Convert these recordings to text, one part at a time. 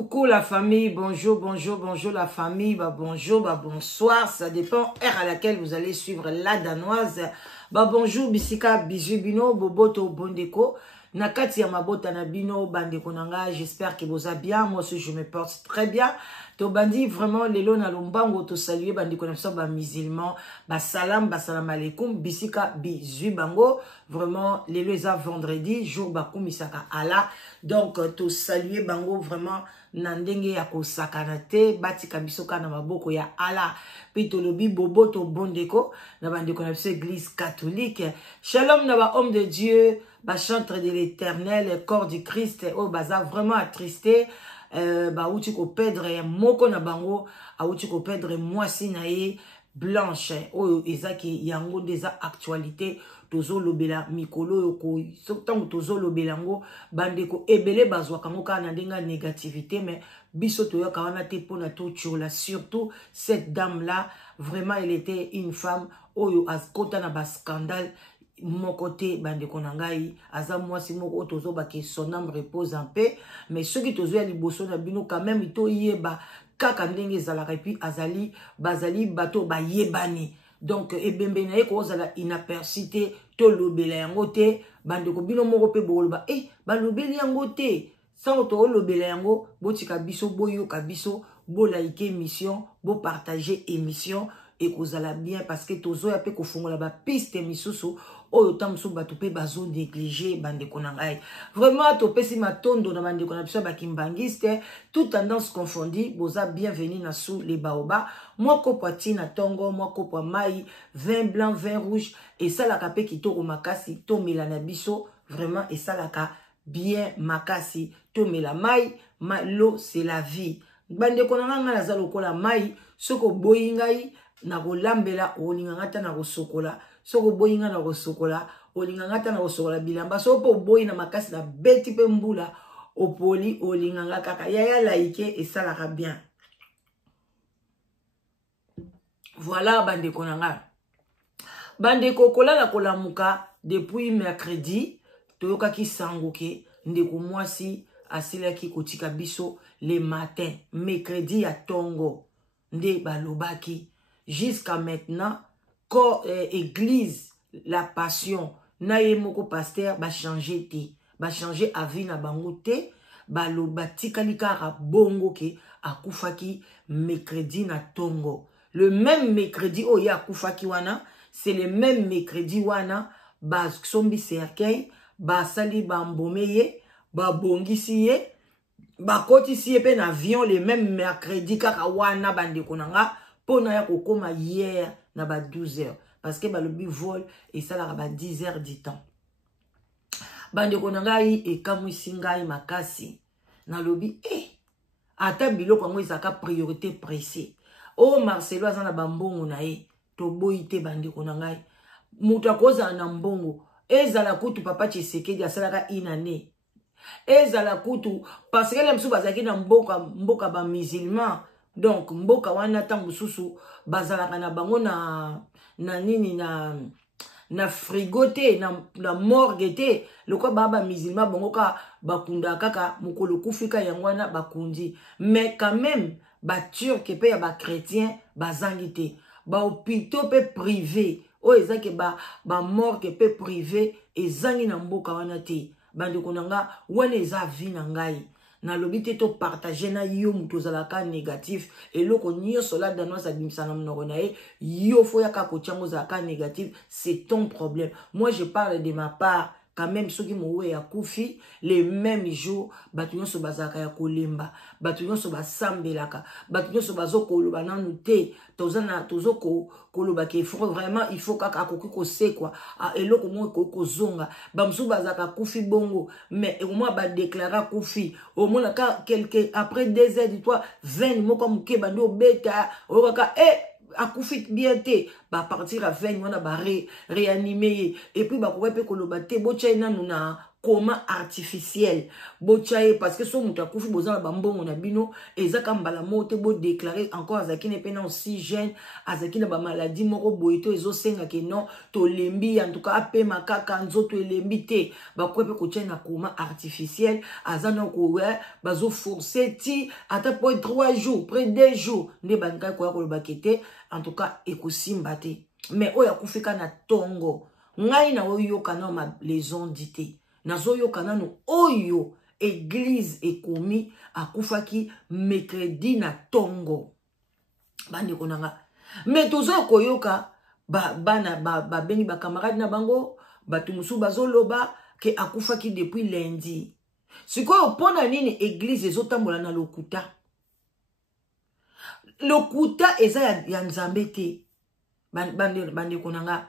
Coucou la famille, bonjour la famille, bonjour, bonsoir, ça dépend heure à laquelle vous allez suivre la danoise. Bonjour bisika, bisous bino, boboto bondeko, nakati ya mabota na bino, bandeko nanga, j'espère que vous allez bien, moi aussi je me porte très bien. To bandi vraiment lelo na lombango to saluer bandeko na so ba musulman, salam alaikum, bisika bisous bango, vraiment lelo eza vendredi, jour bakumisaka ala. Donc to saluer bango vraiment nandenge ya ko sakanate batika bisoka na maboko ya ala pitolobi boboto bondeko na bandeko na église catholique. Shalom na ba homme de Dieu, ba chantre de l'Éternel, corps du Christ, oh baza vraiment attristé. Uti ko perdre moko na bango, uti ko perdre mwasi na ye blanche oyo ezaki yango deza actualité tozo lobela mikolo yoko sotango tozo lobela ngo bandeko ebele bazwa kango kana ndenga négativité, mais biso toyo kawana te pona to chola. Surtout cette dame là, vraiment elle était une femme oyo askota na ba scandale mon côté bandeko nangai aza mwasi moko tozo ba ke son âme repose en paix, mais ceux qui tozo ya liboso na bino quand même ito yeba kaka ndenge ezalaka epi azali bazali bato bayebani. Donc ebembe na ye ko zala inapercité to lobela yango te bandeko bino moko pe boloba balobeli yango te sans to lobela yango botika biso boyo kabiso bo like émission bo partager émission et kozala bien parce que tozo ya pe ko fongola ba piste misusu oyo tamso bato pe bazo négliger bandeko nangai. Vraiment to pesi matondo na bandeko na biso ba kimbangiste, toute tendance confondue, boza bienvenue na sous les baobas. Moi kopati na tongo, moi kopwa mai, vin blanc, vin rouge et ça la kapé kitoko makasi to melana biso, vraiment et ça la ka bien makasi to mela mai, l'eau c'est la vie. Bandeko nanga na zalo kola mai, soko boyingai na kolambela olingangata na kosokola. Soko boyinga na kosokola olingangata na kosokola bilamba soko boyi na makasi na beti pe mbula opoli olinganga kaka ya laike et ça la bien. Voilà bandeko nanga. Bandeko kolala kolamuka depuis mercredi toyoka ki sangoke ndeko mwasi asilaki kotika biso le matin mercredi ya tongo nde balobaki jusqu'à maintenant. Église la passion na ye moko pasteur ba changer te ba changer avis na bango te balo batikali kaka bongo ke akufaki mercredi na tongo. Le même mercredi o ya akufaki wana, c'est le même mercredi wana ba sombi cercueil ba sali ba mbomeye ba bongisi ye ba kotisi ye pe na avion le même mercredi kaka wana bandeko nanga pona ya kokoma hier na ba 12 heures parce que ba lobi vol et ça la ba 10 heures du temps. Bandeko nangai e kamwisi ngai makasi na lobi ata biloko ngo izaka priorité pressée. Oh Marcelo azana bambongo na ye to boite bandeko nangai muta koza na mbongo ezala kutu papa Tshisekedi asalaka inane ezala kutu parce que les msu bazaki na mboka ba musulman. Donc mboka wana tangu susu bazalaka na bango na nini na frigote na morgue te lokwa baba musulman bango ka bakunda kaka mukolo kufika yangwana bakundi, mais quand même ba turc pe ya ba chrétien bazangi te ba hôpital pe privé o ezake ba morgue pe privé ezangi na mboka wana te. Bandeko nanga wana eza vie na ngai na lobite to partager na yo muto zalaka négatif et loko nyoso la danoise abimisa na mnoko na ye yo fo ya ka kochango zalaka négatif, c'est ton problème. Moi je parle de ma part quand même soki mowe ya kufi les mêmes jours batu nyonso bazaka ya kolemba batu nyonso basambelaka batu nyonso bazokoloba nanu te tozana tozoko koloba ke faut vraiment il faut kaka akoki kosekwa eloko mo kozonga bamsu bazaka kufi bongo mais au moins ba déclarer kufi au moins ka quelque après 2 heures du toi 20 moko muke bando beta okaka akufi bien te ba partir à 20 wana ba réanimer et puis ba ko pe koloba te bo chena nuna coma artificiel bochaye parce que so muta kufi bozana bambongo na bino ezaka mbala mote bo déclarer encore azaki ne pena oxygène azaki na ba maladie moko boito ezosenga ke non to lembi en tout cas ape makaka nzoto elembi te ba kwepe ko na coma artificiel azana ko bazo forcer ti ata po 3 jours près 2 jours ne banka ko ya ko bakete en tout cas ekosimba te mais oya kufika na tongo ngai na oyo kana ma les ondité nazoyo kanano oyo église ekomi akufaki mercredi na tongo bande konanga mais tozo koyoka bana bengi ba camarade na bango batumusu bazoloba ke akufaki depuis lundi sikoyo pona nini église ezotambola na lokuta eza ya nzambe te bande konanga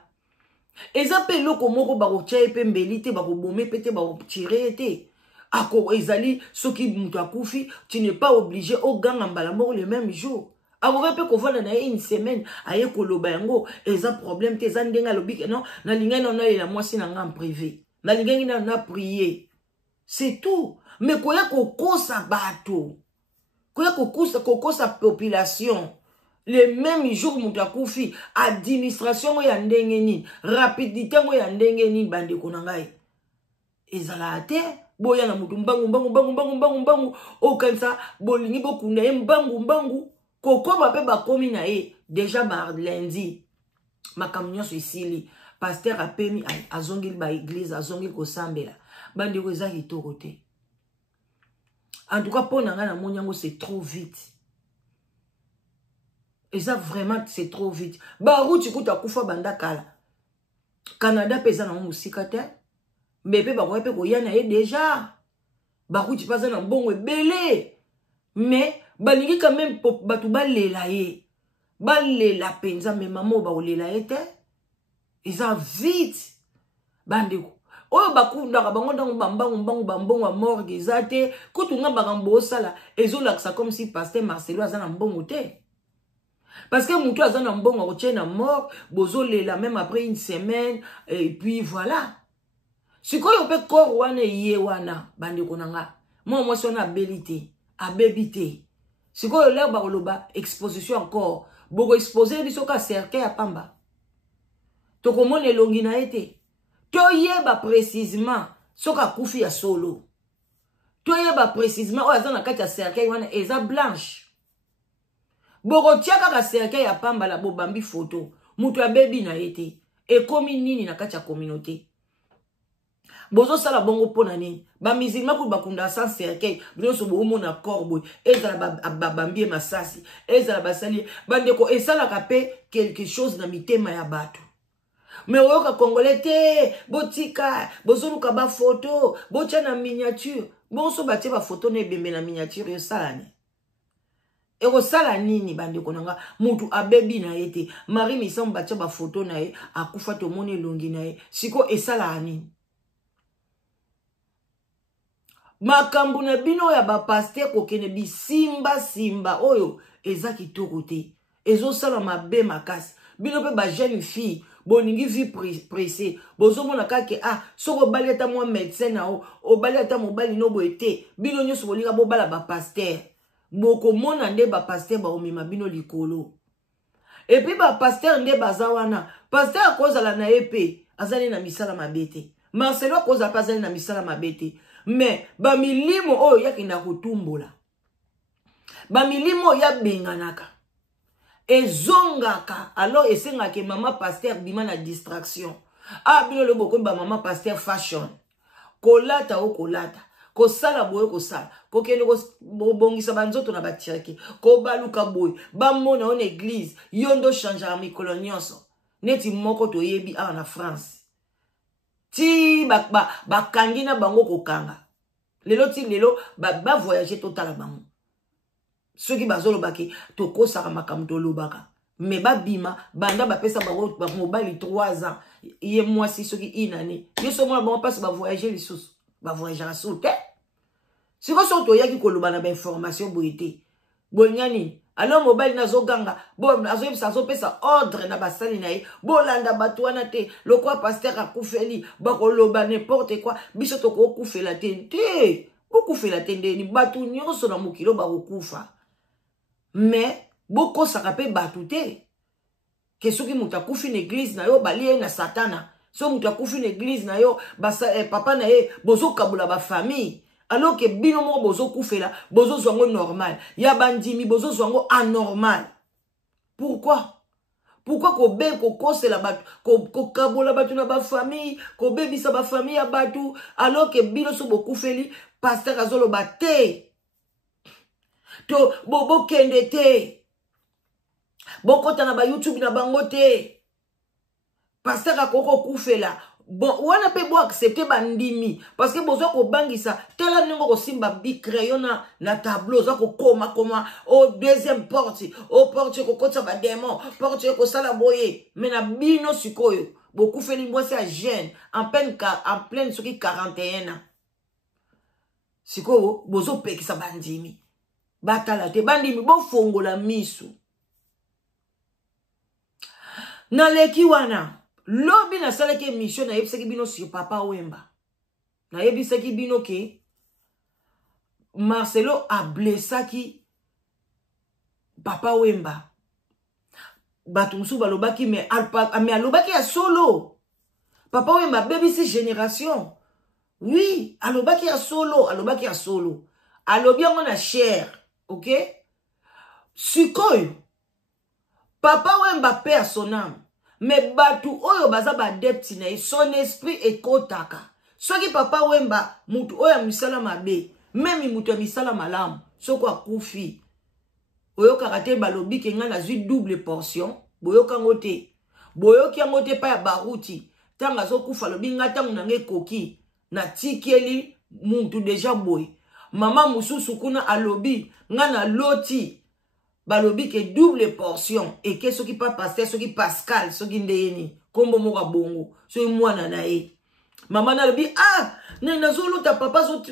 eza pe loko moko bakotia pe mbeli te bakobome pe te bakotire te ako ezali soki mutu akufi tu n'es pas obligé oganga mbala moko le même jour akoka pe kovanda na ye une semaine aye koloba yango eza problème te eza ndenge alobi non nalingai na nalela mwasi na nga en privé nalingai na prier c'est tout mais koya kokosa bato koya kokosa population le même jour muta kufi administration ya ndenge nini rapidité ya ndenge nini bande konangai ezala te boya na mutu mbangu okansa bolingi bokunda ye mbangu kokoma pe bakomi na ye déjà ba lundi makamnyo so isili pasteur apemi azongili ba église azongili kosambela bande ko eza kitoko te en tout cas pour nanga na monyango c'est trop vite. Et ça vraiment c'est trop vite. Barouti kuta kufa banda kala. Canada pesa na musika te. Mbebe ba ko ko yana ye déjà. Barouti pesa na mbongo belé. Mais balingi quand même batu balela ye. Balela penza mais maman ba olela ye te. Et ça vite. Bandeko. Oyo bakunda bango ndango bambongo wa morgue ezate kutunga bakambo sala ezolakisa comme si pasteur Marcelo azana mbongo te. Parce que mon toit a un bon retien à mort, bozole la même après une semaine, et puis voilà. Ce qu'on peut corps wana ye wana, bande konanga. Moi, son abilité, abébité. Ce qu'on l'air baroloba, exposition encore. Bogo exposé, biso ka cercle à pamba. To komone longina été. To yeba précisément, soka koufi à solo. To yeba précisément, oazana katia cercle wana, eza blanche. Borotia kaka cercle ya pamba la bobambi photo. Mutu ya baby na ete. E komi nini na kati ya communauté. Bozo sala bongo pona nini. Ba musulman ku bakunda sans cercle. Bino so bomo na corbo. Ezala babambi masasi. Ezala basali. Bandeko esala kape quelque chose na mitema ya bato. Mais oyoka congolais te. Botika. Bozo luka ba photo. Botia na miniature. Bonso batie ba photo ne bembe na miniature yo sala ni. Eko sala nini bande konanga mutu abebi na ete Marie Misson batia ba photo na ye akufa to moni longi na ye siko esala ani makambu na bino ya ba pasteur kokene bi simba oyo eza kitoko te ezo sala mabe makasi bino pe ba jeune fille boningi vie pressée bozo mona kake soko baleta moi médecin na o baleta mobali no boete bino nyoso bolika bo bala ba pasteur boko mona nde ba pasteur ba omema bino likolo. Et puis ba pasteur nde bazawana. Pasteur akozala na epe azali na misala mabete. Marcelo akozala pa azali na misala mabete. Mais ba milimo oyo yaki na kutumbola. Ba milimo ya benganaka. Ezongaka. Alors esengaka mama pasteur bima na distraction. Bino le boko ba mama pasteur fashion. Kolata o kolata. Ko sala boye ko sala ko kende ko bongisa banzoto na batiraki ko baluka boye bamona on église yondo changer mikolo nyonso neti moko to yebi na France ti bakangi na bango ko kanga lelo ba voyager total bango ceux qui bazolo baki to ko saka makamto lobaka mais babima banda bapesa bango mobali 3 ans ye mwasi soki inane yeso mona bango passe ba voyager lisusu ba voyager à sauter. Si vous avez une information, Bonyani. Alors mobile na zoganga. Bon, azo pesa ordre na basali na ye. Bolanda batuana te. Lokwa pasteur a koufeli. Bakoloba n'importe quoi. Biso toko koufela te. Te. Koufela te ni batu nyonso na mukilo bakokufa. Mais boko sakape batu te. Que soki muta koufi une église na yo balie na satana. So muta koufi une église na yo papa na ye bozo kabula ba famille. Alors que bino mo bozo koufela, bozo zwango normal. Ya bandimi bozo zwango anormal. Pourquoi? Pourquoi ko be ko kose la batu, ko kabola batu na ba famille, ko bebisa ba famille ya batu, alors que bino so boku feli, pasteur azolo bate. To bobo kende te. Boko ta na ba YouTube na bango te. Pasteur akoko kufela. Bon, wana pe bo accepter bandimi parce que bozo ko bangisa tela ningo ko simba bi crayon na tableau za ko koma au deuxième porte au porte ko kotsa ba démon porte ko sala boye mais na bino sikoyo beaucoup fait limboise à jeune en pleine soki 41 ans sikoyo bozo pekisa bandimi batala te bandimi bo fongola misu na leki wana lobi na salaki mission na yebisaki bino sur Papa Wemba. Na yebisaki bino ke Marcelo a blessaki Papa Wemba. Batumsu balobaki mais alobaki a solo. Papa Wemba bebisi génération. Oui, alobaki a solo, Alobi yango na cher, OK? Sikoyo. Papa Wemba perd son âme. Mais batu oyo baza ba depti na son esprit ekotaka. Soki Papa Wemba mutu oyo misala mabe, même mutu misala malamu, soko akufi. Oyo karate balobi ke nga na zui double portion, boyo kangote. Boyo kangote pa ya baruti. Tanga zo kufa lobi nga tangu nange koki na tikeli mutu deja boy. Mama mususu kuna alobi nga na loti. Balobi ke double portion et que ce qui pas pasteur ce qui Pascal ce qui ndeyeni kombo moka bongo so mwana na ye mama na lobi na zolo ta papa so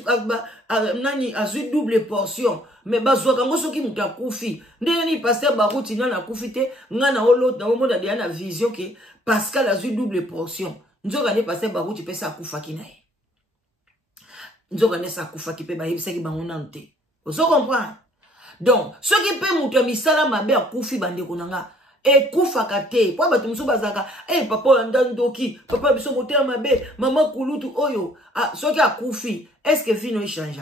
nani azui double portion mais bazwa kango so ki muta kufi ndeyeni pasteur baruti na kufi te ngana olo na omo na na vision ke Pascal azui double portion nzoka ne pasteur baruti pesa kufa kinaye nzoka ne sa kufa ki pe ba yebisa ki bango nante oso comprendre. Donc, ce qui peut moutre misala mabe a koufi bande konanga e kufa kate po batu musu bazaka papa ndandoki papa biso moteur mabe maman kulutu oyo ce qui a koufi est-ce que fino échange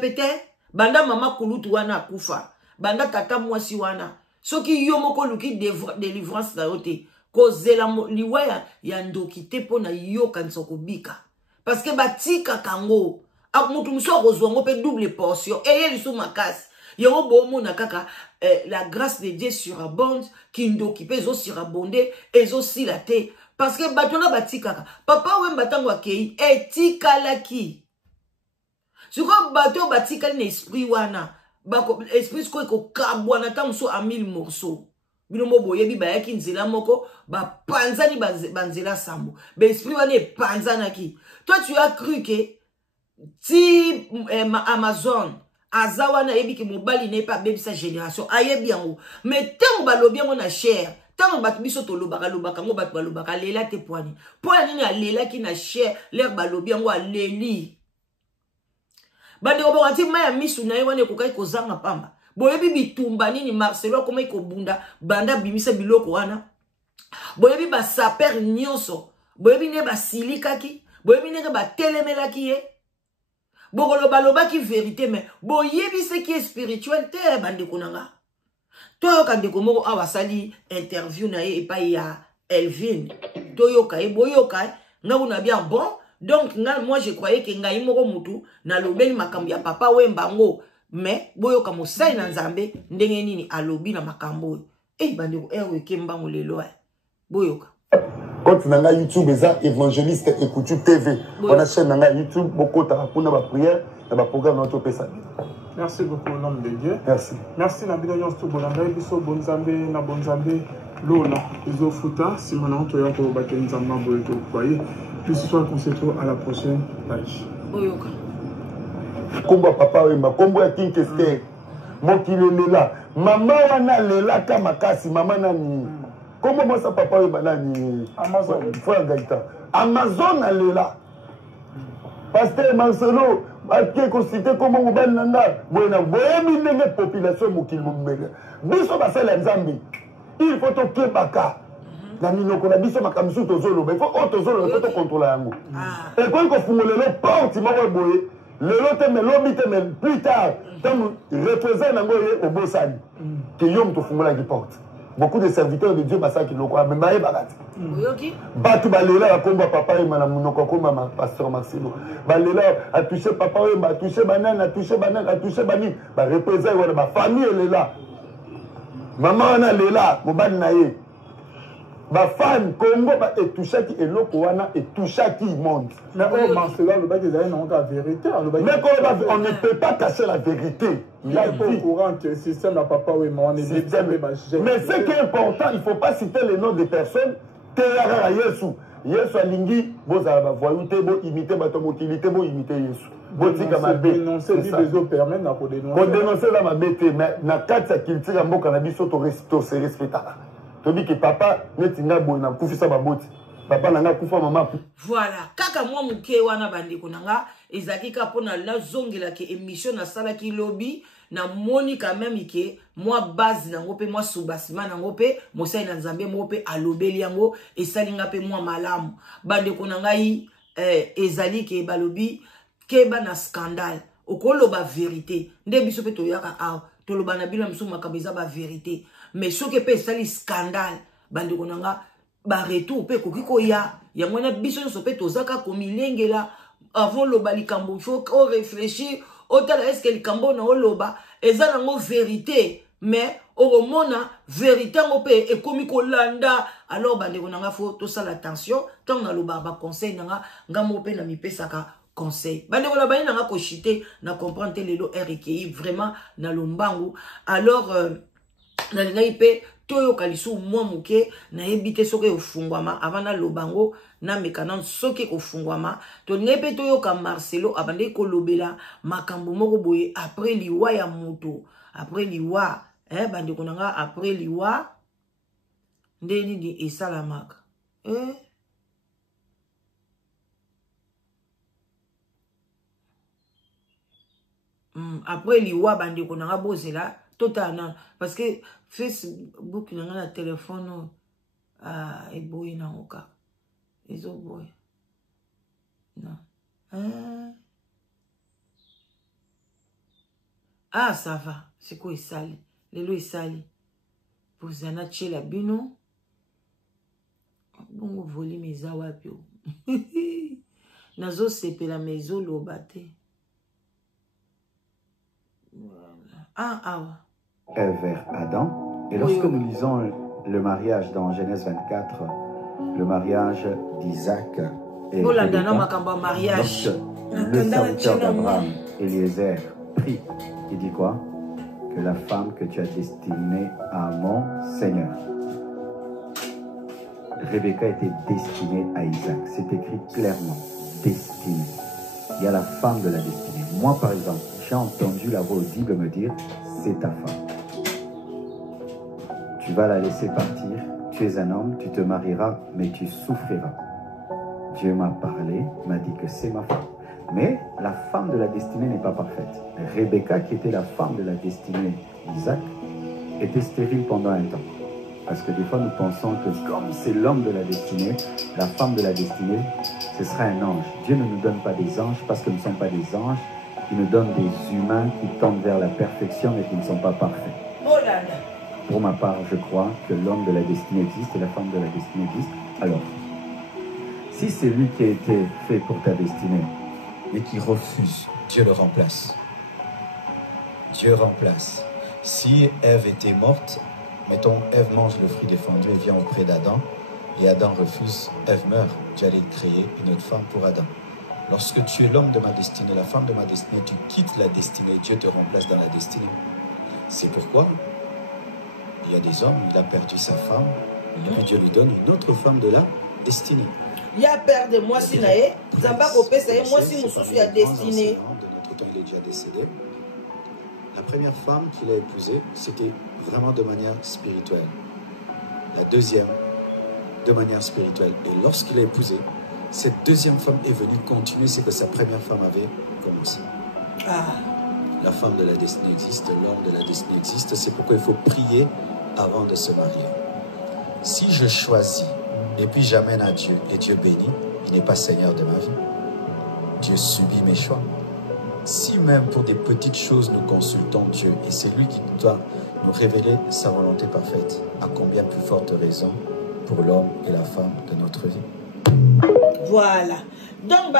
peut-être banda maman kulutu wana kufa banda tata mwasi wana ce qui yo moko luki délivrance na yote ko zela liwaya ya ndoki te pona yo kansoko bika parce que batika kango mutu muso kozwango pe double portion et yeli sou makasi yongo bomo na kaka la grâce de Dieu surabonde kindo ki pe zo surabonder ezo silate parce que batona batikaka Papa Wemba tango akei etikalaki siko bato batikali na esprit wana bako esprit ko kabwana tango so a 1000 morceaux bino mo boyebi bayaki nzela moko ba panzani banzela sambo ba esprit wana e panzanaki toi tu as cru que si Amazon azawana yebi ki mobali ne pa baby sa génération ayebi yango mais tango balobi yango na cher tango batu biso to lobaka ngo batu balobaka lela te poani nini alela ki na cher l'air balobi yango aleli bande ko banti maya misu na yewane ko kai kozanga pamba boyebi bitumba nini Marcelo koma iko bunda banda bimisa biloko wana boyebi ba saper nyonso boyebi ne ba silikaki boyebi ne ba telemelaki ye bokolo baloba ki vérité mais boyebi ce qui est spirituel te bande konanga toyo kandeko moko awasali interview na ye epai ya Elvin toyoka e boyoka ngabuna bien bon donc moi je croyais que ngai moko mutu na lobeli makambo ya Papa Wemba ngo mais boyoka mosai na Nzambe ndenge nini alobi na makambo bandeko ewe kembango lelo boyoka quand tu as YouTube, c'est évangéliste Écoute TV. On a chaîne YouTube, beaucoup de prières, et de programme notre PSA. Merci beaucoup au nom de Dieu. Merci. Merci na bidonyo sto bolanda biso bonzambe na bonzambe lola izo futa si mana to ya ko bakenza mambo to kwaye. Puis ce soir concentrons à la prochaine page. Kombo Papa Wemba, kombo ya King Kester. mokili lela mama wana lela ka makasi mama nani comment moi ça papa oyo banani Amazon frère Gaïta Amazon lela pasteur Marcelo ake consulter comment mobali nanga boyena boyebi ndenge population mokili mobele biso basala nzambe il faut tokebaka na minoko na biso makambo mosusu tozoloba il faut oyo tozoloba faut tokontrola yango ekoki kofungolelo porte moko boye lelo te me lobi te me plus tard ntango représente yango ye obosani ke yo moto ofungolaki porte beaucoup de serviteurs de Dieu basalaki loko me bayebaka te bato balela bakomba papa yemba na monoko akomba pasteur Marcelo balela atouche papa yemba atouche banani atouche banani atouche banini bareprésente wana bafamille elela mama wana lela mobali na ye bafane Congo etouchaki eloko wana etouchaki monde mais oh Marcelo alobaki ezali nango ka vérité mais on ne peut pas cacher la vérité il est au courant que le système n'a pas oui mais on est mais ce qui est important il faut pas citer les noms des personnes teyaka Yesu alingi bozala bavoyu te bo imiter bato mokili te bo imiter Yesu botika mabe dénoncer biso permet na kodénoncer la mabe te mais na kati ya culture ya mboka na biso to se respectaka tobi que papa netinga boy na kufisa baboti papa nanga kufa mama voilà kaka mwa muke wana bandeko nanga ezaki ka pona la zongela ke émission na sala ki lobby na moni quand même ke moi base nango pe moi subasima nango pe mosai na nzambe mo pe alobeli yango esalinga pe moi malamu bandeko nanga yi ezali ke balobi ke ba na scandale okoloba vérité nde biso pe toyaka aw toloba na bilo mso makabeza ba vérité mais soki pe sali scandale bandeko nanga ba retour pe koki koya yango na biso nyonso pe tozaka komilengela avant loba likambo faut réfléchir autant est-ce que likambo na oloba eza nango vérité mais oromona vérité ngo pe ekomi kolanda alors bandeko nanga faut tosala attention tant na loba ba conseil nanga ngamo pe na mipesaka conseil bandeko la bani nanga ko chiter na comprendre lelo RKI vraiment na lombangu alors na lingai pe toyo kalisu mwa muke na ebite soke ofungwama avant na lobango na mekana soke ofungwama to nepe toyo ka Marcelo abande ko lobela makambo moko boye après liwa ya moto après liwa bande konanga après liwa ndeni di esalamaka après liwa bande konanga bozela totalement parce que Facebook n'a pas de téléphone et boy n'a aucun les autres boy non ah ça va c'est quoi il sali les lois sali pour zana chez la bino bon voler mes awapio nazo sepe la maison lobate ah Ève vers Adam. Et lorsque nous lisons le mariage dans Genèse 24, le mariage d'Isaac et Rebecca, lorsque le serviteur d'Abraham, Eliezer, prie, il dit quoi? Que la femme que tu as destinée à mon Seigneur. Rebecca était destinée à Isaac. C'est écrit clairement, destinée. Il y a la femme de la destinée. Moi, par exemple, j'ai entendu la voix audible me dire, c'est ta femme. Tu vas la laisser partir, tu es un homme, tu te marieras, mais tu souffriras. Dieu m'a parlé, m'a dit que c'est ma femme. Mais la femme de la destinée n'est pas parfaite. Rebecca, qui était la femme de la destinée d'Isaac, était stérile pendant un temps. Parce que des fois, nous pensons que comme c'est l'homme de la destinée, la femme de la destinée, ce sera un ange. Dieu ne nous donne pas des anges parce que nous ne sommes pas des anges. Il nous donne des humains qui tendent vers la perfection, mais qui ne sont pas parfaits. Pour ma part, je crois que l'homme de la destinée existe et la femme de la destinée existe. Alors, si c'est lui qui a été fait pour ta destinée et qui refuse, Dieu le remplace. Dieu remplace. Si Ève était morte, mettons, Ève mange le fruit défendu et vient auprès d'Adam, et Adam refuse, Ève meurt. Dieu allait créer une autre femme pour Adam. Lorsque tu es l'homme de ma destinée, la femme de ma destinée, tu quittes la destinée, Dieu te remplace dans la destinée. C'est pourquoi il y a des hommes, il a perdu sa femme, et puis Dieu lui donne une autre femme de la destinée. Il y a peur de moi si nae, Zamba Kopé, c'est moi si mon souci a destiné. De notre temps, il est déjà décédé. La première femme qu'il a épousée, c'était vraiment de manière spirituelle. La deuxième, de manière spirituelle. Et lorsqu'il a épousé, cette deuxième femme est venue continuer ce que sa première femme avait commencé. La femme de la destinée existe, l'homme de la destinée existe. C'est pourquoi il faut prier avant de se marier. Si je choisis et puis j'amène à Dieu et Dieu bénit, il n'est pas Seigneur de ma vie. Dieu subit mes choix. Si même pour des petites choses nous consultons Dieu et c'est lui qui doit nous révéler sa volonté parfaite, à combien plus forte raison pour l'homme et la femme de notre vie. Voilà. Donc,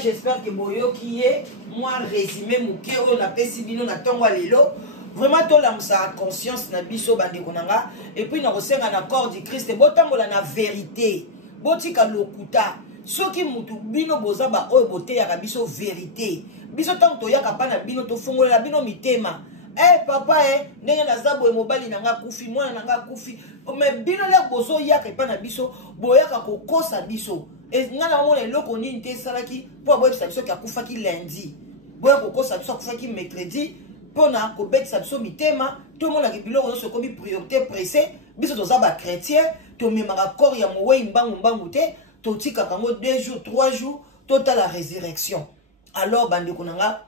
j'espère que Boyo qui est, moi, résumé, mon cœur, on a pessi bino na tongo lelo. Vraiment, tout l'âme, ça conscience, na biso, bande konanga. Et puis, na reçu un accord du Christ. Botambola na vérité. Botika lokuta. Ce qui moutou bino boza ba oyo bote ya biso vérité. Biso tanto ya kapana bino to fongola bino mitema. Eh papa ndenge nazabo e mobali nanga kufi mwana nanga kufi. Mais bino le bozo ya kapana biso boyaka kokosa biso. Et ngana mona eloko nini te salaki po boyebisa biso ki akufaki lundi. Boya kokosa biso akufaki mercredi pona ko betisa biso mitema. Tout le monde a biloko nyonso komi priorité pressée. Biso toza ba chrétien to memaka corps ya mowe mbangu te. Totika kango 2 jours, 3 jours, total la résurrection. Alors, bande konanga,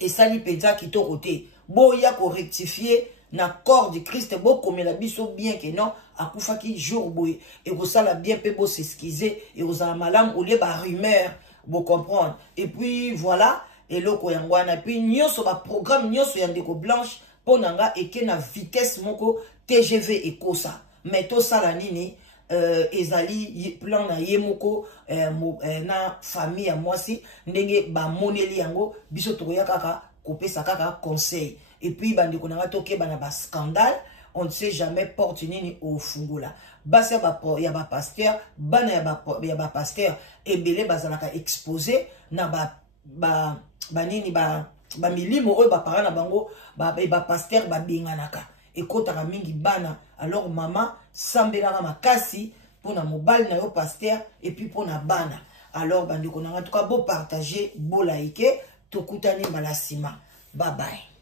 et sali penza qui to côté. Boya ko rectifier na corps du Christ, bo comme la biso bien que non, akufa ki jour boy. Et vous sala bien pe bo s'excuser, et vous a malam ou les ba rumeur, bo comprendre. Et puis voilà, et loko yangwana, puis nyoso ba programme nyoso yandeko blanche, ponanga et que na vitesse moko TGV et kosa. Mais to sala nini, ezali plan na yemoko na famille ya mwasi ndenge ba moneli yango biso tokoya kaka kopesa kaka conseil et puis bande konanga toke bana ba scandale on ne sait jamais porte nini au fungula basa ya ba pasteur bana ya ba pasteur ebele bazalaka exposé na ba nini ba milimo oyo ba parana bango ba pasteur ba benganaka ekotaka mingi bana alors maman sambelaka makasi pona mobali na yo pasteur et puis pona bana alors bande konanga en tout cas beau partager beau liker tokutani malasima bye bye.